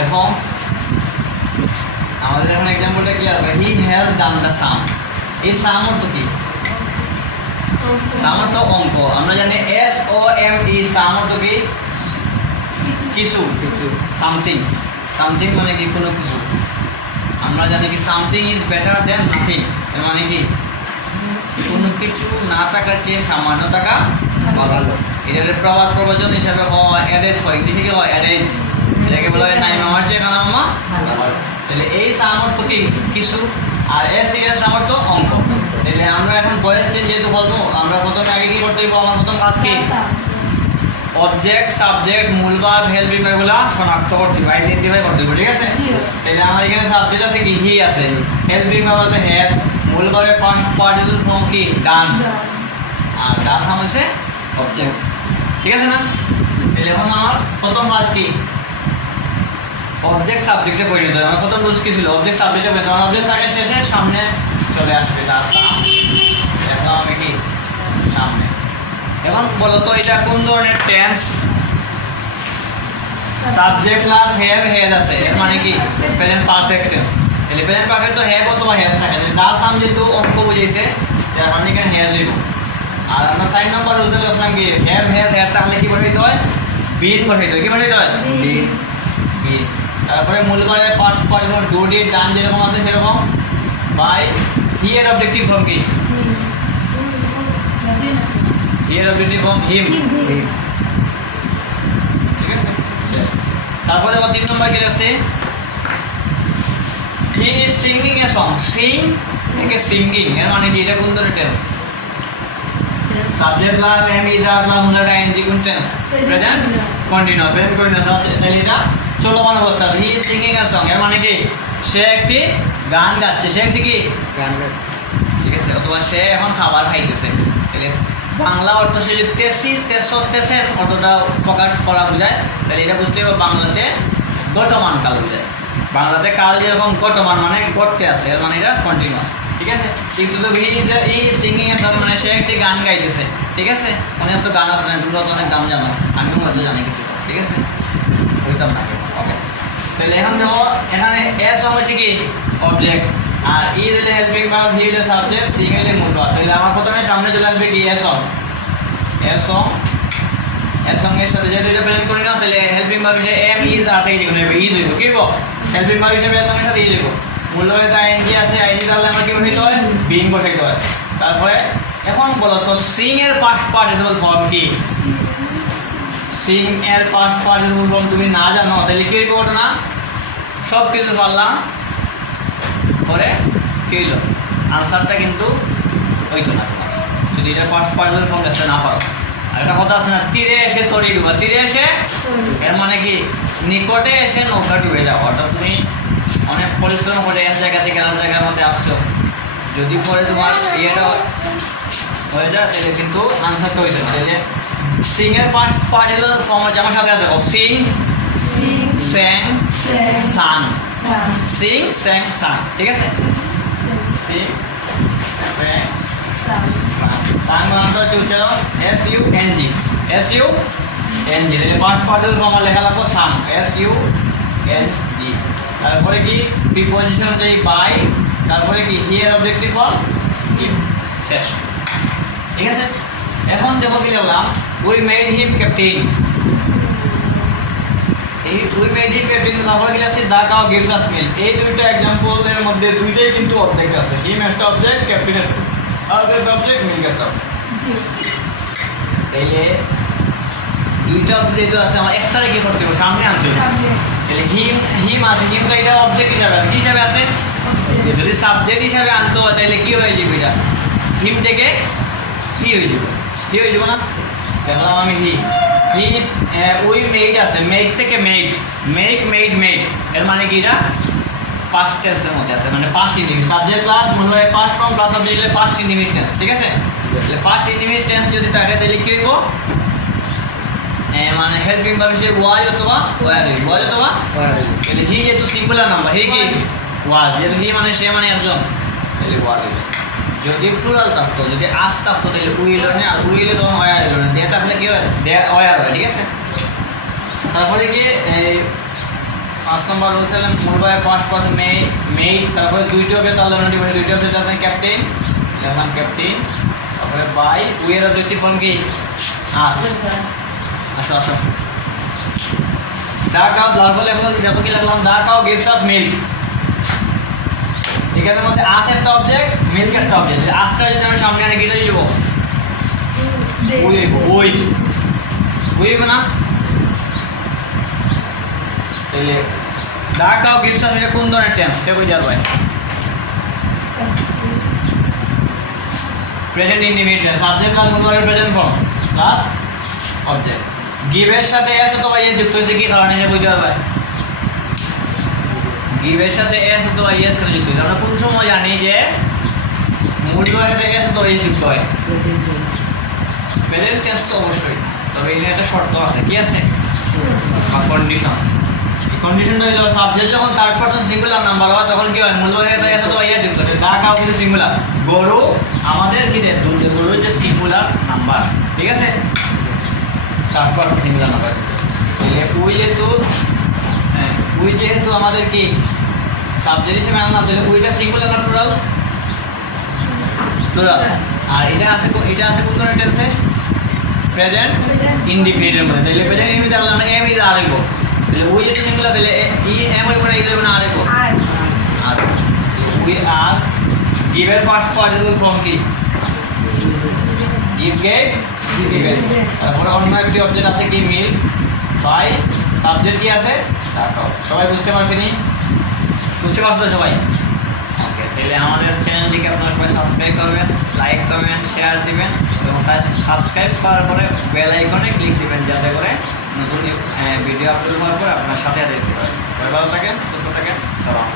দেখো আমাদের এখন এক্সাম্পলটা কি আছে, হি হ্যাজ ডান দ্য সাম। এই সাম অর্থ কি? সাম অর্থ অঙ্ক। আমরা জানি SOME সাম অর্থ কি? কিছু, সামথিং। সামথিং মানে কি? কোনো কিছু। আমরা জানি কি something is better then nothing. এর মানে কি? কোনো কিছু না থাকার চেয়ে সামান্য টাকা ভালো। এটার প্রবাদ প্রবচন হিসাবে হয় অ্যাডেজ হয়, ইংলিশে কি হয়? অ্যাডেজ। এটাকে বলা হয় নাই মামার চেয়ে খানা মামা। তাহলে এই সামর্থ্য কি? কিছু। আর এর সামর্থ্য অঙ্ক। তাহলে আমরা এখন বয়স চেঞ্জ যেহেতু বলবো, আমরা প্রথমে আগে কি করতে হইব? আমার প্রথম কাজ কি? অবজেক্ট, সাবজেক্ট, মূল ভার্ব, হেল্পিং ভার্ব এগুলা শনাক্ত করতে হবে, আইডেন্টিফাই করতে হবে, ঠিক আছে? তাহলে আমার এখানে সাবজেক্ট আছে কি? হি আছে। হেল্পিং ভার্ব আছে হ্যাজ। মূল ভার্বের পাস্ট পার্টিসিপল ফর্ম কি? ডান। আর ডাস সাম হচ্ছে অবজেক্ট, ঠিক আছে না? তাহলে এখন আমার প্রথম কাজ কি? অবজেক্ট সাবজেক্টে পরিণত হয়। আমার প্রথম রুলস কি ছিল? অবজেক্ট সাবজেক্টে পরিণত। আমার অবজেক্ট থাকে শেষে, সামনে চলে আসবে ডাস সাম। এখন আমি কি? সামনে। এখন বলো তো এটা কোন ধরনের tense? Subject plus have has আছে, এর মানে কি? Present perfect tense. তাহলে প্রেজেন্ট পারফেক্ট তো হ্যাভ অথবা হ্যাজ থাকে। ডাস সাম যেহেতু অঙ্ক বুঝাইছে, তার মানে এখানে হ্যাজ হইব। আর আমরা 4 নম্বর রুলসে লিখলাম কি? হ্যাভ হ্যাজ হ্যাড থাকলে কি বসাইতে হয়? বিন বসাইতে হয়। কি বসাইতে হয়? বিন। বিন। তারপরে মূল ভার্বের past participle do did done যেরকম আছে সেরকম। বাই হি এর অবজেক্টিভ ফর্ম কি? হি এর অবজেক্টিভ ফর্ম হিম। ঠিক আছে? তারপরে আবার 3 নম্বর কি আছে? He is singing a song. Sing থেকে সিঙ্গিং এর মানে কি? এটা কোন ধরনের tense? Subject plus am is are plus হলো আইএনজি কোন tense? Present continuous. Present continuous তাহলে এটা চলমান অবস্থা। He is singing a song এর মানে কি? সে একটি গান গাচ্ছে। সে একটি কি? গান গাচ্ছে, ঠিক আছে? অথবা সে এখন খাবার খাইতেছে। তাহলে বাংলা অর্থ সে যে তেসি তেসেন অতটা প্রকাশ করা বোঝায়। তাহলে এটা বুঝতে হবে বাংলাতে গতমান কাল বোঝায়। বাংলাতে কাল যেরকম গতমান মানে গড়তে আছে, এর মানে এটা কন্টিনিউয়াস, ঠিক আছে? কিন্তু তো এই সিঙ্গিং এর মানে সে একটি গান গাইতেছে, ঠিক আছে? অনেক তো গান আছে না, তোমরা তো অনেক গান জানো, আমিও হয়তো জানি কিছু, ঠিক আছে? ওইটাম না। ওকে, তাহলে এখন দেখো এখানে এস হচ্ছে কি? অবজেক্ট। আর ই দিলে হেল্পিং ভার্ব, হি দিলে সাবজেক্ট, সিং দিলে মূল ভার্ব। তাহলে আমার প্রথমে সামনে চলে আসবে কি? S on. এস অন এর সঙ্গে সাথে যেটা যেটা প্রেজেন্ট করি না, তাহলে হেল্পিং ভার্ব হিসেবে এম ইজ আর তাই লিখব। ইজ হইব কি? হেল্পিং ভার্ব হিসেবে এর সঙ্গে সাথে ই লিখব। মূল ভার্বে আইএনজি আছে, আইএনজি তাহলে আমরা কি বসাইতে হয়? বিং বসাইতে হয়। তারপরে এখন বলো তো সিং এর পাস্ট পার্টিসিপল ফর্ম কি? সিং এর পাস্ট পার্টিসিপল ফর্ম তুমি না জানো তাহলে কি হইব? না সব কিছু পারলাম পরে কি হইল? আনসারটা কিন্তু হইতো না তোমার যদি এটা পাস্ট পার্টিসিপল ফর্ম দেখতে না পারো। আর একটা কথা আছে না, তীরে এসে তরি ডুবা। তীরে এসে এর মানে কি? নিকটে এসে নৌকা ডুবে যাও। অর্থাৎ তুমি অনেক পরিশ্রম করে এক জায়গা থেকে আরেক জায়গার মধ্যে আসছো, যদি পরে তোমার ইয়েটা হয়ে যায় তাহলে কিন্তু আনসারটা হইতে পারে। যে সিং এর পাস্ট পার্টিসিপল ফর্ম হচ্ছে আমার সাথে আছে সিং, স্যাং, সাং। সিং, স্যাং, সাং, ঠিক আছে? সিং, স্যাং, সাং মানে হচ্ছে উচ্চারণ SUNG। SUNG তাহলে পাস্ট পার্টিসিপল ফর্ম লেখা লাগবে সাং, SUNG। তারপরে কি? প্রিপজিশন অনুযায়ী বাই। তারপরে কি? হি এর অবজেক্টিভ ফর্ম হিম। শেষ, ঠিক আছে? এখন দেখো কি লিখলাম? We made him captain. এই উই মেড হিম ক্যাপ্টেন। তারপরে কি লিখছি? The cow gives us milk. এই দুইটা এক্সাম্পলের মধ্যে দুইটাই কিন্তু অবজেক্ট আছে। হিম একটা অবজেক্ট, ক্যাপ্টেন একটা অবজেক্ট, মিল্ক একটা অবজেক্ট। তাইলে দুইটা অবজেক্ট আছে, আমার একটারে কি করতে হবে? সামনে আনতে হবে। তাহলে হিম আছে, হিমটা এটা অবজেক্ট হিসাবে আছে। কি হিসাবে আছে? যদি সাবজেক্ট হিসাবে আনতে হয় তাহলে কি হয়ে যাবে? এটা হিম থেকে কি হয়ে যাবে? কি হয়ে যাবে না? দেখলাম আমি হি উই মেড আছে, মেড থেকে মেড, মেড এর মানে কি? এটা পাস্ট টেন্সের মধ্যে আছে, মানে পাস্ট ইনডিফিনিট। সাবজেক্ট প্লাস মূল verb past form plus object হলে পাস্ট ইনডিফিনিট টেন্স, ঠিক আছে? তাহলে পাস্ট ইনডিফিনিট টেন্স যদি থাকে তাহলে কি হইব? মানে হেল্পিং ভার্ব হিসেবে ওয়াজ অথবা ওয়ার হইব। ওয়াজ অথবা ওয়ার হইব। তাহলে হি যেহেতু সিঙ্গুলার নাম্বার, হি কি? ওয়াজ। যেহেতু হি মানে সে মানে একজন, তাহলে ওয়ার হইব। যদি প্লুরাল থাকতো, যদি আস থাকতো তাহলে উইল না, আর উইলে তখন ওয়ার হইল না। দে থাকলে কি হয়? দে ওয়ার হয়, ঠিক আছে? তারপরে কি? 5 নম্বর রুলস হলেন মূলবাই পাস্ট পারসন মেই তারপরে দুইটি হবে তাহলে নোটিফাই দুইটি হবে যেটা ক্যাপ্টেন লিখলাম ক্যাপ্টেন তারপরে বাই উই এর অবজেক্টিভ ফর্ম কি আস আসো আসো দা কাউ লাভল লেখলাম যত কি লিখলাম the cow gives us milk এখানের মধ্যে আস একটা অবজেক্ট মিল্ক একটা অবজেক্ট আসটা যদি আমি সামনে আনি কি দিয়ে দিব ওই না তাহলে দা কাউ গিভস আস এটা কোন ধরনের টেন্স এটা কই যাবে প্রেজেন্ট ইনডিফিনিট সাবজেক্ট প্লাস মূলবাই present form plus object give এর সাথে এস অথবা ইএস যুক্ত হয়েছে কি কারণে এটা বুঝতে পারবে গিভ এর সাথে এস অথবা ইএস যুক্ত হয়েছে আমরা কোন সময় জানি যে মূলবাইয়ের সাথে এস অথবা ইএস যুক্ত হয় প্রেজেন্ট টেন্স তো অবশ্যই তবে এখানে একটা শর্ত আছে কি আছে কন্ডিশন আছে এই কন্ডিশনটা হলো সাবজেক্ট যখন থার্ড পারসন সিঙ্গুলার নাম্বার হয় তখন কি হয় মূলবাইয়ের সাথে এস অথবা ইএস যুক্ত হয় দা কাউ কিন্তু সিঙ্গুলার গরু আমাদের কি দেয় দুধ গরু হচ্ছে সিঙ্গুলার নাম্বার ঠিক আছে থার্ড পারসন সিঙ্গুলার নাম্বার তাহলে উই যেহেতু আমাদের কি সাবজেক্ট হিসেবে আনলাম তাহলে উইটা সিঙ্গুলার না প্লুরাল প্লুরাল আর এটা আছে কোন ধরনের টেন্সে প্রেজেন্ট ইনডিফিনিটের মধ্যে তাহলে প্রেজেন্ট ইনডিফিনিট তাহলে আমরা এম ইজ আর লিখব তাহলে উই যদি সিঙ্গুলার তাহলে ই এম হইব না ই হইব না আর লিখব আর উই আর গিভের পাস্ট পার্টিসিপল ফর্ম কি গিভ গেভ গিভেন তারপরে অন্য একটি অবজেক্ট আছে কি মিল বাই সাবজেক্ট কি আছে টাকা সবাই বুঝতে পারছেন বুঝতে পারছো তো সবাই ওকে তাহলে আমাদের চ্যানেলটিকে আপনারা সবাই সাবস্ক্রাইব করবেন লাইক করবেন শেয়ার দিবেন এবং সাবস্ক্রাইব করার পরে বেল আইকনে ক্লিক দিবেন যাতে করে নতুন ভিডিও আপলোড হওয়ার পর আপনার সাথে দেখতে পারেন ভালো থাকেন সুস্থ থাকেন সালাম